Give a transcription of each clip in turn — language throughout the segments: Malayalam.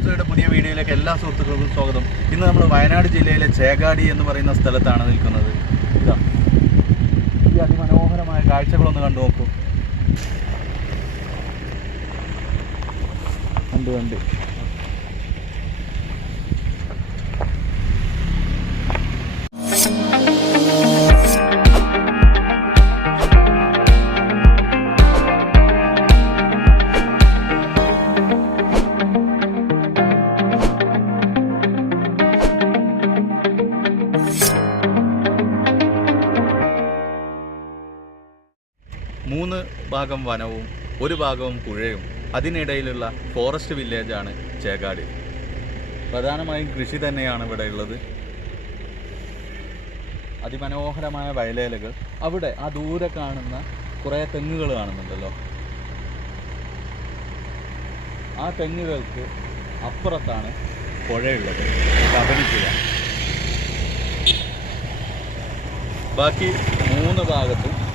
ബ്രാൻസോയുടെ പുതിയ വീഡിയോയിലേക്ക് എല്ലാ സുഹൃത്തുക്കൾക്കും സ്വാഗതം. ഇന്ന് നമ്മൾ വയനാട് ജില്ലയിലെ ചേകാടി എന്ന് പറയുന്ന സ്ഥലത്താണ് നിൽക്കുന്നത്. ഇതാ. ഈ അതിമനോഹരമായ കാഴ്ചകളൊന്ന് കണ്ടു നോക്കൂ. കണ്ട് കണ്ട്. മൂന്ന് ഭാഗം വനവും ഒരു ഭാഗവും പുഴയും. അതിനിടയിലുള്ള ഫോറസ്റ്റ് വില്ലേജാണ് ചേകാടി. പ്രധാനമായും കൃഷി തന്നെയാണ് ഇവിടെ ഉള്ളത്. അതിമനോഹരമായ വയലേലകൾ. അവിടെ ആ ദൂരെ കാണുന്ന കുറേ തെങ്ങുകൾ കാണുന്നുണ്ടല്ലോ. ആ തെങ്ങുകൾക്ക് അപ്പുറത്താണ് പുഴയുള്ളത്. കബനിപ്പുഴ ബാക്കി മൂന്ന് ഭാഗത്തും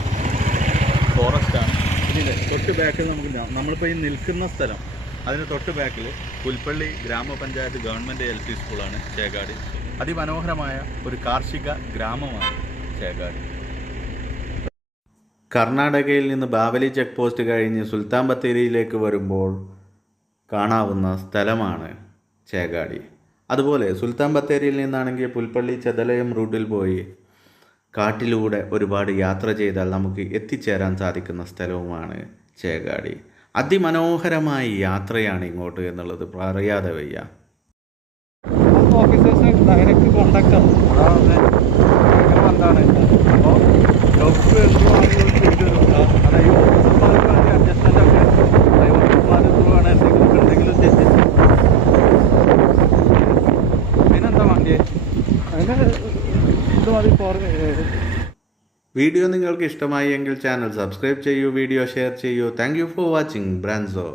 ഫോറസ്റ്റ് ആണ്. ഇതിന്റെ തൊട്ട് ബാക്കിൽ നമുക്ക് നമ്മളിപ്പോൾ ഈ നിൽക്കുന്ന സ്ഥലം അതിന് തൊട്ട് ബാക്കിൽ പുൽപ്പള്ളി ഗ്രാമപഞ്ചായത്ത് ഗവൺമെന്റ് എൽ പി സ്കൂളാണ് ചേകാട്. അതിമനോഹരമായ ഒരു കാർഷിക ഗ്രാമമാണ് ചേകാട്. കർണാടകയിൽ നിന്ന് ബാവലി ചെക്ക് പോസ്റ്റ് കഴിഞ്ഞ് സുൽത്താൻ ബത്തേരിയിലേക്ക് വരുമ്പോൾ കാണാവുന്ന സ്ഥലമാണ് ചേകാടി. അതുപോലെ സുൽത്താൻ ബത്തേരിയിൽ നിന്നാണെങ്കിൽ പുൽപ്പള്ളി ചെതലയം റൂട്ടിൽ പോയി കാട്ടിലൂടെ ഒരുപാട് യാത്ര ചെയ്താൽ നമുക്ക് എത്തിച്ചേരാൻ സാധിക്കുന്ന സ്ഥലവുമാണ് ചേകാടി. അതിമനോഹരമായ യാത്രയാണ് ഇങ്ങോട്ട് എന്നുള്ളത് പറയാതെ വയ്യ. ഓഫീസേഴ്സ് ഡയറക്റ്റ് കോണ്ടാക്ട് ആണ്. എന്താണ്? അപ്പോൾ ഡോക്ടർ എന്തുവാണെങ്കിലും ചെയ്തു മതി വീഡിയോ നിങ്ങൾക്ക് ഇഷ്ടമായി എങ്കിൽ ചാനൽ സബ്സ്ക്രൈബ് ചെയ്യൂ വീഡിയോ ഷെയർ ചെയ്യൂ. Thank for watching ബ്രാൻസോ.